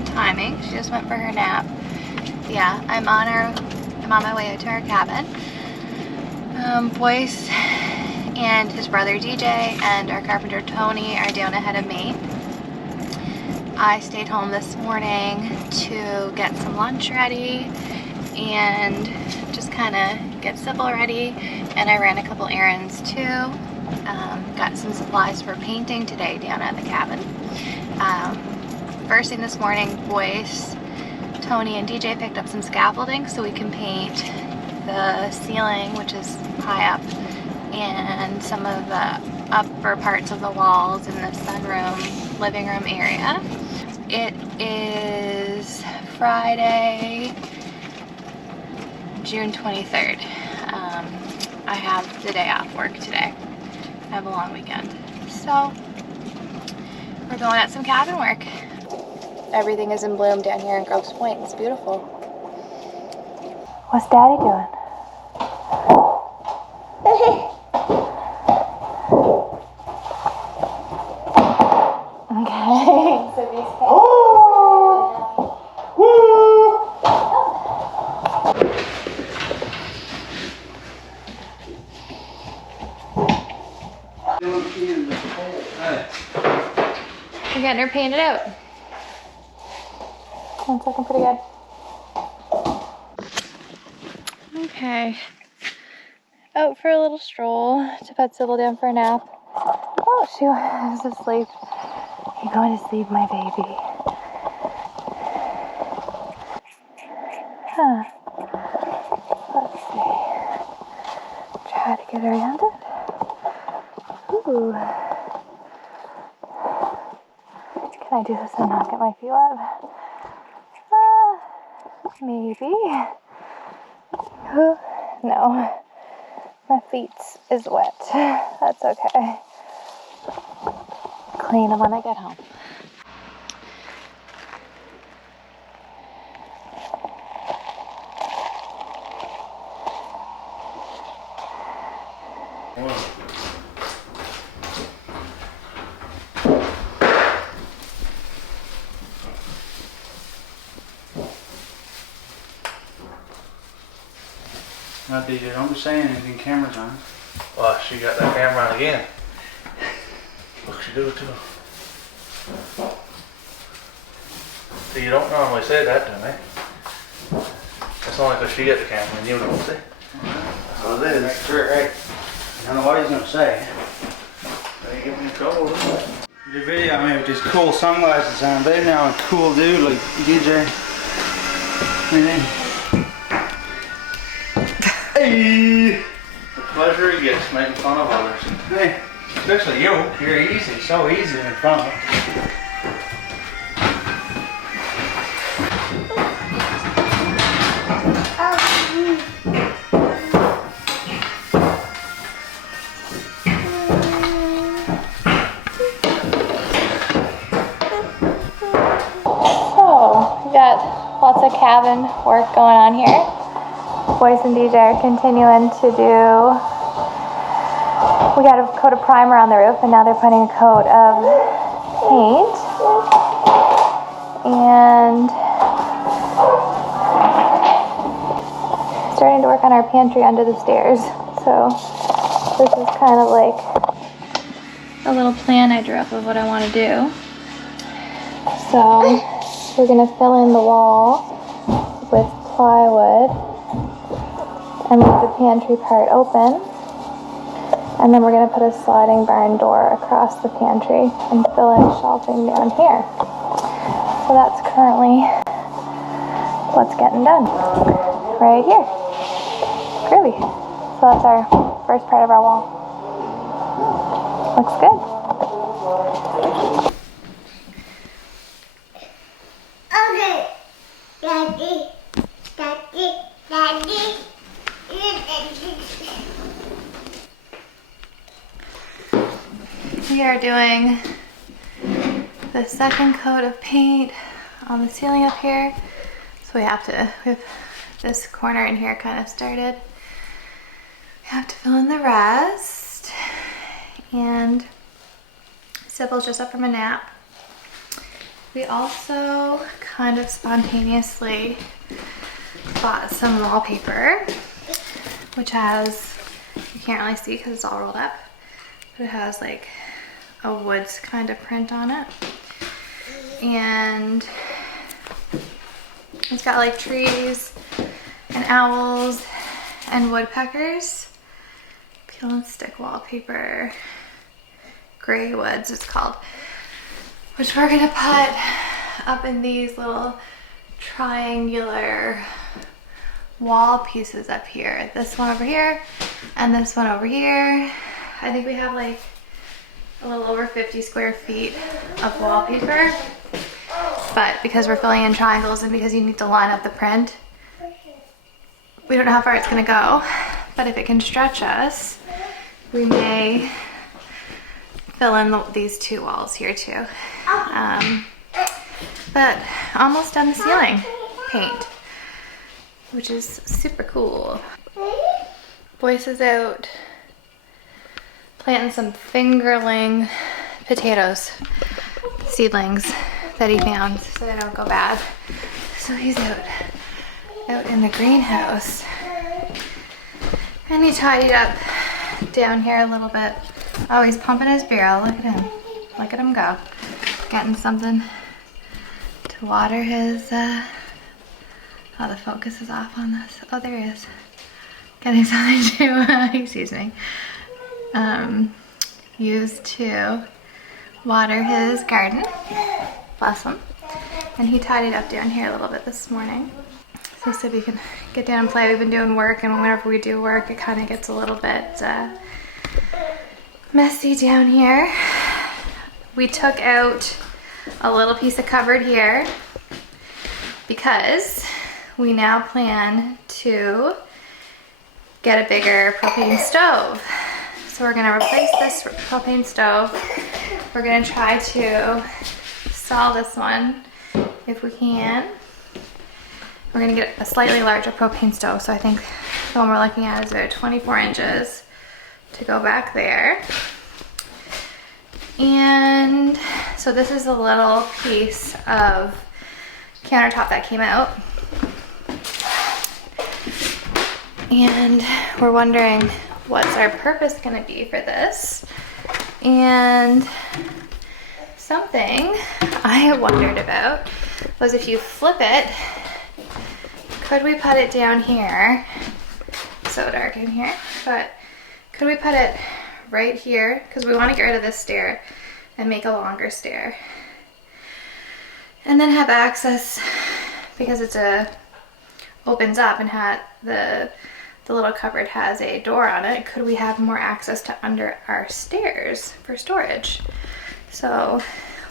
good timing. She just went for her nap. Yeah, I'm on my way to our cabin. Boyce and his brother DJ and our carpenter Tony are down ahead of me. I stayed home this morning to get some lunch ready and just kind of get Sybil ready, and I ran a couple errands too. Got some supplies for painting today down at the cabin. First thing this morning, Boyce, Tony, and DJ picked up some scaffolding so we can paint the ceiling, which is high up, and some of the upper parts of the walls in the sunroom, living room area. It is Friday, June 23rd. I have the day off work today. I have a long weekend. So we're going at some cabin work. Everything is in bloom down here in Grosse Pointe. It's beautiful. What's Daddy doing? Okay. So these we're getting her painted out. It's looking pretty good. Okay. Out for a little stroll to put Sybil down for a nap. Oh, she was asleep. You're going to sleep, my baby. Huh. Let's see. Try to get around it. Ooh. Can I do this and not get my feet wet? Maybe. No. My feet is wet. That's okay. Clean them when I get home. Now, DJ, don't be saying anything, camera's on. Oh, she got that camera on again. Look, she do it too. See, you don't normally say that to me. It's only because she got the camera and you don't see. That's what it is. That's true, right? I don't know what he's going to say. They get me in trouble, isn't it? Your video on me with these cool sunglasses on. They now a cool dude like DJ. Hey! The pleasure he gets making fun of others. Hey, especially you. You're easy, so easy in front of. So, we got lots of cabin work going on here. Boyce and DJ are continuing to do, we got a coat of primer on the roof and now they're putting a coat of paint. And starting to work on our pantry under the stairs. So this is kind of like a little plan I drew up of what I want to do. So we're going to fill in the wall with plywood and leave the pantry part open, and then we're going to put a sliding barn door across the pantry and fill in shelving down here. So that's currently what's getting done right here. Groovy. So that's our first part of our wall. Looks good. Okay, Daddy, Daddy, Daddy. We are doing the second coat of paint on the ceiling up here. So we have this corner in here kind of started. We have to fill in the rest. And Sybil's just up from a nap. We also kind of spontaneously bought some wallpaper, which has, you can't really see because it's all rolled up, but it has like a woods kind of print on it. And it's got like trees and owls and woodpeckers. Peel and stick wallpaper. Gray woods it's called. Which we're gonna put up in these little triangular wall pieces up here. This one over here and this one over here. I think we have like a little over 50 square feet of wallpaper. But because we're filling in triangles and because you need to line up the print, we don't know how far it's gonna go. But if it can stretch us, we may fill in these two walls here too. But almost done the ceiling paint, which is super cool. Boyce is out planting some fingerling potatoes, seedlings that he found so they don't go bad. So he's out in the greenhouse. And he tidied up down here a little bit. Oh, he's pumping his barrel. Look at him. Look at him go. Getting something to water his, oh, the focus is off on this. Oh, there he is. Getting something to, excuse me, use to water his garden. Bless him. And he tidied up down here a little bit this morning. So we can get down and play. We've been doing work, and whenever we do work, it kind of gets a little bit messy down here. We took out a little piece of cupboard here because we now plan to get a bigger propane stove. So we're gonna replace this propane stove. We're gonna try to install this one if we can. We're gonna get a slightly larger propane stove. So I think the one we're looking at is about 24 inches to go back there. And so this is a little piece of countertop that came out. And we're wondering what's our purpose gonna be for this. And something I wondered about was if you flip it, could we put it down here? So dark in here, but could we put it right here? Because we want to get rid of this stair and make a longer stair. And then have access, because it's opens up and the little cupboard has a door on it. Could we have more access to under our stairs for storage? So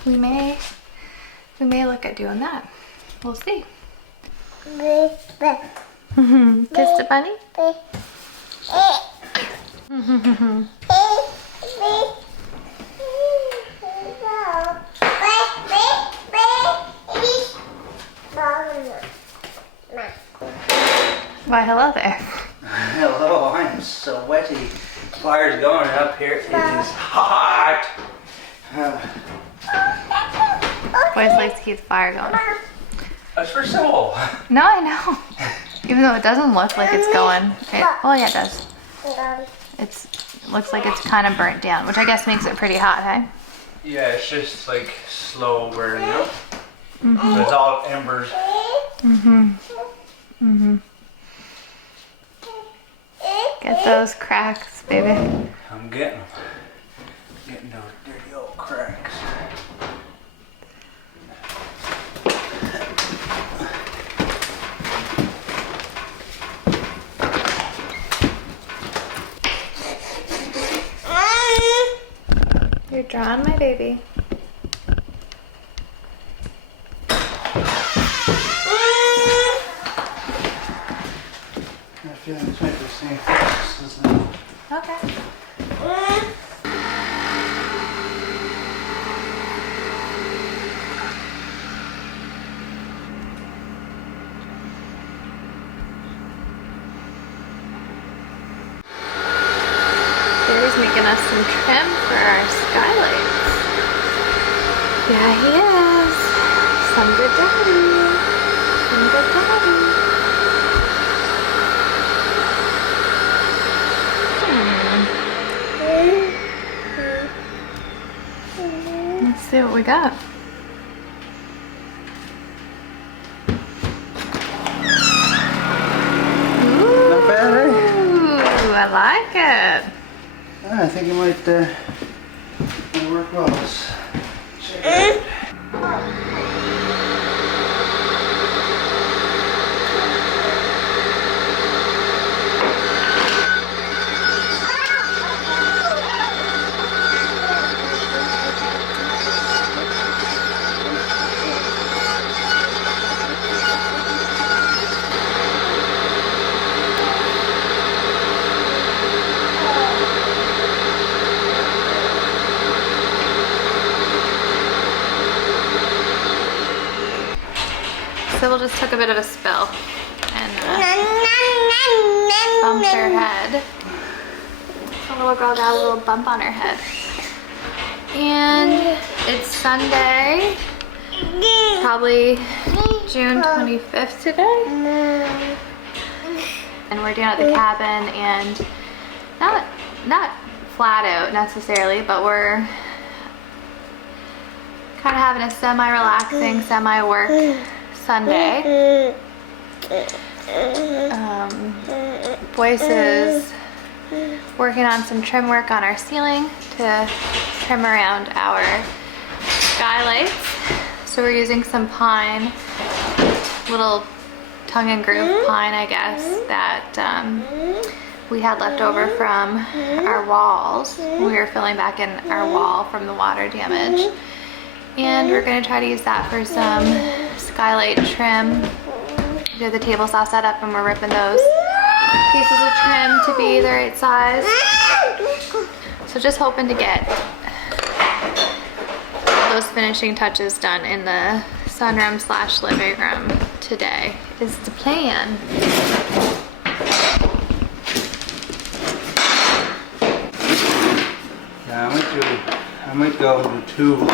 we may look at doing that. We'll see. Kiss the bunny. Why, hello there. Hello, I'm sweaty. Fire's going up here. It is hot. Boyce likes to keep the fire going. That's for sure. No, I know. Even though it doesn't look like it's going. Oh yeah, it does. It looks like it's kind of burnt down, which I guess makes it pretty hot, hey? Yeah, it's just like slow burning, you know? So it's all embers. Get those cracks, baby. I'm getting them. Getting those dirty old cracks. You're drawing my baby. I feel like it's made the same process as that. Okay. Gary's making us some trim for our skylights. Yeah, he is. Hunger Daddy. Hunger Daddy. Let's see what we got. Not bad, eh? Ooh, I like it. I think it might work well. Let's check it out. Sybil just took a bit of a spill and bumped her head. The little girl got a little bump on her head. And it's Sunday, probably June 25th today. And we're down at the cabin and not flat out necessarily, but we're kind of having a semi-relaxing, semi-work Sunday. Boyce is working on some trim work on our ceiling to trim around our skylights. So we're using some pine, little tongue and groove pine, I guess, that we had left over from our walls when we were filling back in our wall from the water damage. And we're going to try to use that for some skylight trim. We have the table saw set up and we're ripping those pieces of trim to be the right size. So just hoping to get those finishing touches done in the sunroom / living room today is the plan. Yeah, I might go to 2.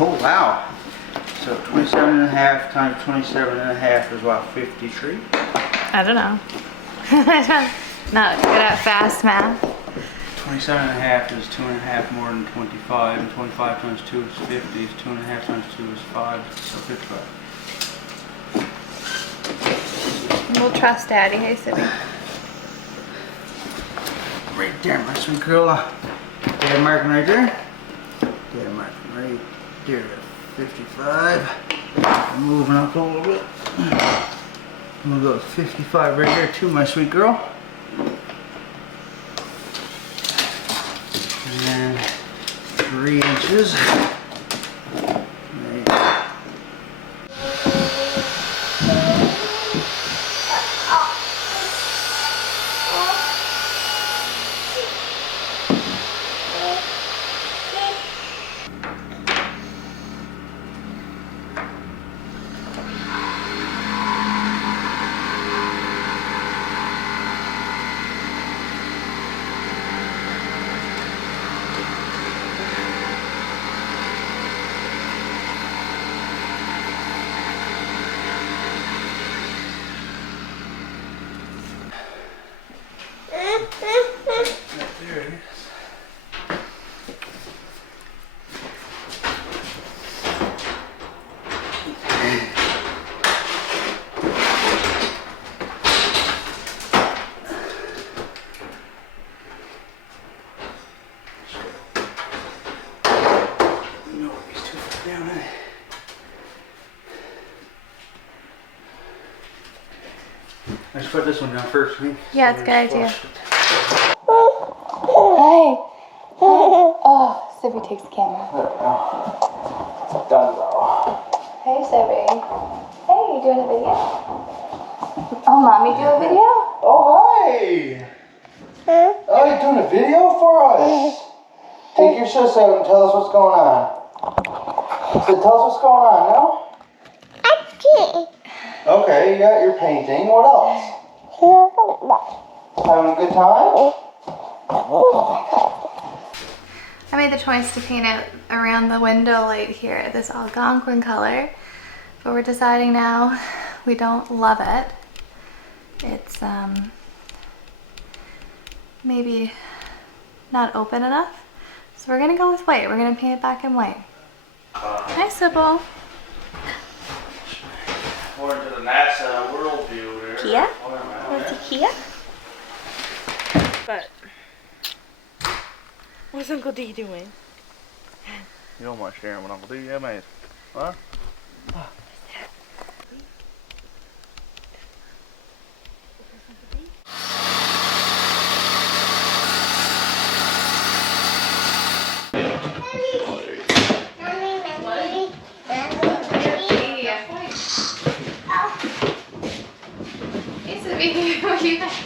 Oh wow. So 27.5 times 27.5 is what, 53? I don't know. Not good at fast math. 27.5 is 2.5 more than 25, and 25 times 2 is 50, 2.5 times 2 is 5, so 55. We'll trust Daddy. Hey, Sibby. Right there, my sweet girl. Dad marking right there. Dad marking right there. 55. I'm moving up a little bit. We'll go 55 right there too, my sweet girl. And then 3 inches. There it is. No, he's too far down in it. Let's put this one down first, right? Yeah, it's a good idea. Flush it. Hey. Oh, Sibby takes the camera. There we go. Done though. Hey, Sibby. Hey, you doing a video? Oh, Mommy do a video? Oh, hi! Oh, you're doing a video for us? Take your sis out and tell us what's going on. So tell us what's going on now? Okay, you got your painting. What else? Having a good time? I made the choice to paint it around the window light here, this Algonquin color, but we're deciding now we don't love it. It's maybe not open enough. So we're gonna go with white. We're gonna paint it back in white. Hi, Sybil. According to the NASA worldview there. Kia? Whatever. Want to Kia? But what's Uncle D doing? You don't want sharing what Uncle D, yeah, mate. Huh?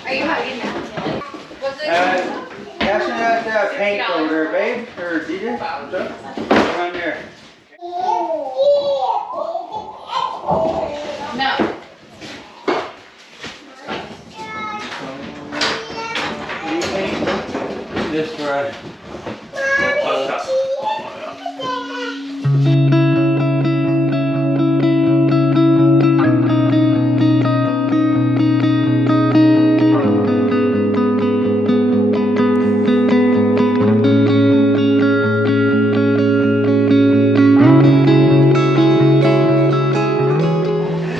Are you hugging now? Passing that paint over there, babe. Or DJ? Around there. No. This right.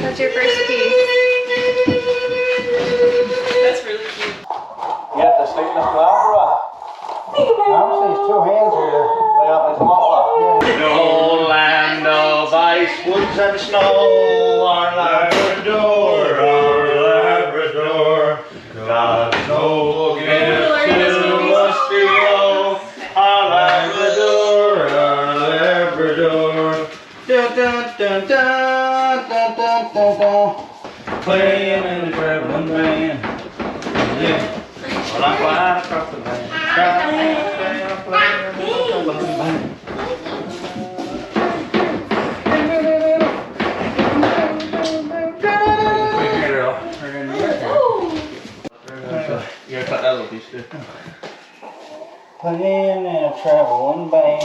What's your first piece? That's really cute. You got the stick in the flower. Obviously, it's 2 hands here to lay out this mop. No land of ice, woods and snow, our Labrador, God's no gift to us below, our Labrador, Dun, dun, dun, dun, dun, dun, dun, dun. playing in the traveling band. Yeah, well, I'm flying across the land. Playing in the traveling band. Quick, girl. We're gonna do that. You gotta cut that little piece too. Playing in a traveling band.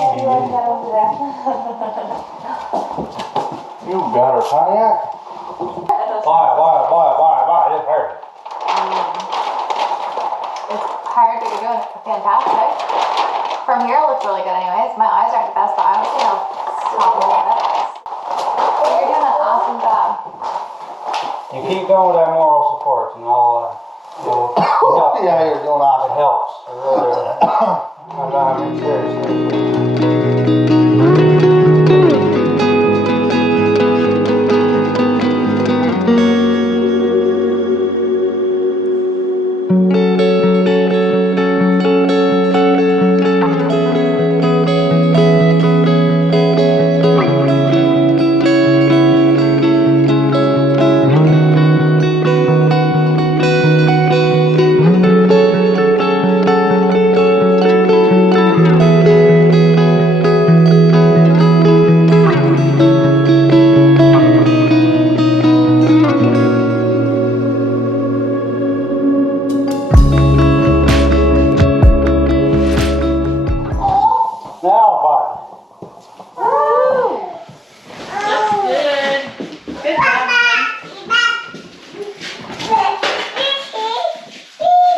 You got her, Pontiac? Why? It's hard. It's hard, but you're doing fantastic. From here, it looks really good anyways. My eyes aren't the best, but I don't see how complicated it is. You're doing an awesome job. You keep going with that moral support, and I'll, yeah, you're doing awesome. It helps. It really does. I mean, seriously.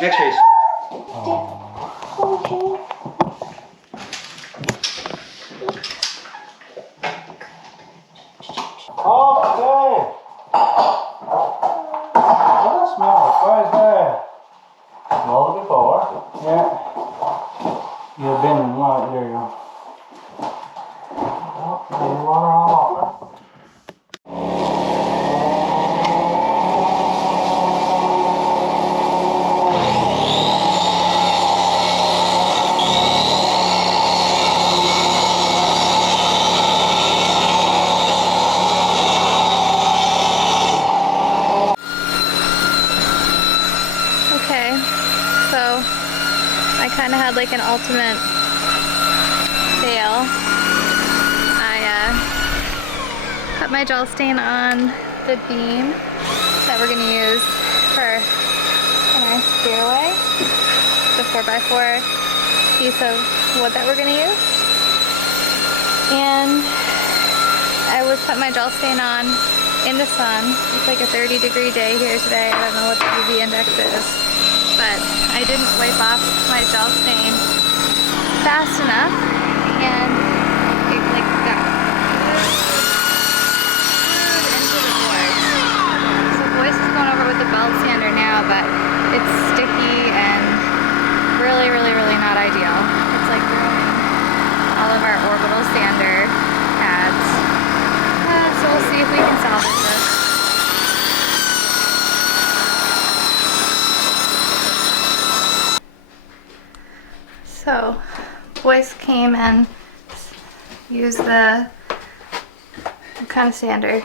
Next face. Okay. What does smell like? Why is that? Smelled it before. Yeah. You've been in light. There you go. Oh, water all over. Okay, so I kind of had like an ultimate fail. I put my gel stain on the beam that we're going to use for in our stairway, the 4x4. piece of wood that we're gonna use. And I was putting my gel stain on in the sun. It's like a 30-degree day here today. I don't know what the UV index is, but I didn't wipe off my gel stain fast enough, and it like got screwed into the voice. So the voice is going over with the belt sander now, but it's sticky and really, really, really not ideal. It's like ruining all of our orbital sander pads. So we'll see if we can salvage this. So, boys came and used the, what kind of sander?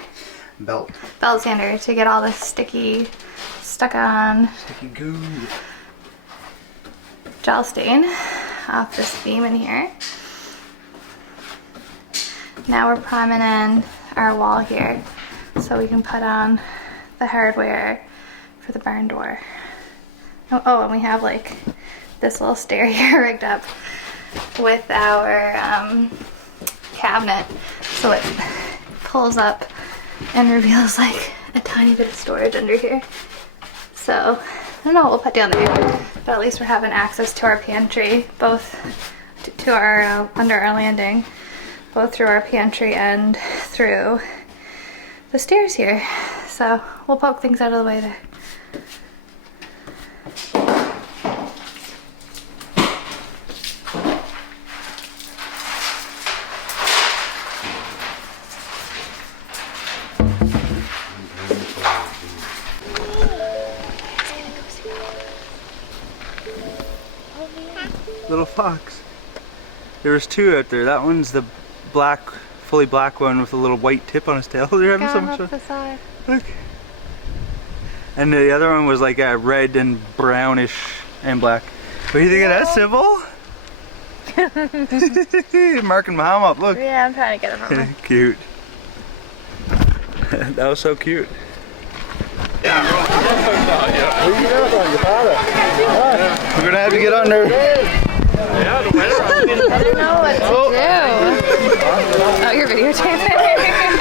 Belt. Belt sander to get all the sticky, stuck on Sticky goo. gel stain off this beam in here. Now we're priming in our wall here so we can put on the hardware for the barn door. Oh, and we have like this little stair here rigged up with our cabinet, so it pulls up and reveals like a tiny bit of storage under here. So I don't know what we'll put down there, but at least we're having access to our pantry, both to our under our landing, both through our pantry and through the stairs here. So we'll poke things out of the way there. Little fox. There was two out there. That one's the black, fully black one with a little white tip on his tail. They're having so much fun. The side. Look. And the other one was like a red and brownish and black. What do you think of that, Sybil? Marking my home up, look. Yeah, I'm trying to get him over. Cute. That was so cute. We're gonna have to get on there. I don't know what to do. Oh, you're videotaping.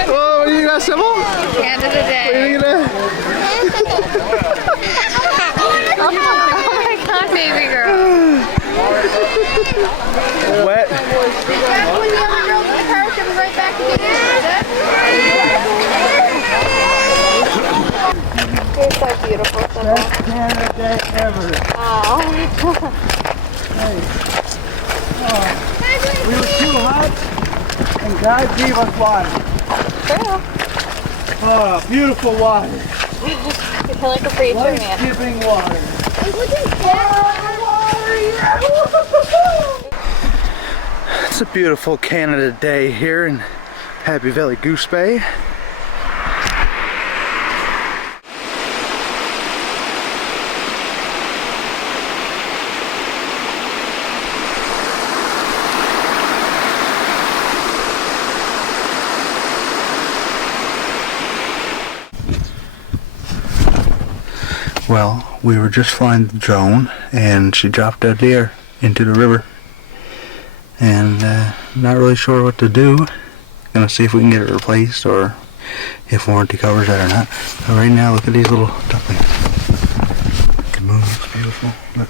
Oh, what do you got, Sybil? Hand of the day. Oh my god, baby girl. Wet. When the other girls in the car coming right back to get You're so beautiful, Sybil. Best Canada day ever. Oh. We were too hot, and God gave us water. Oh, beautiful water. You feel like a preacher, man. Life-giving water. It's a beautiful Canada day here in Happy Valley Goose Bay. Well, we were just flying the drone and she dropped out there into the river, and not really sure what to do. Gonna see if we can get it replaced or if warranty covers that or not. But right now, look at these little ducklings. The moon looks beautiful. Look.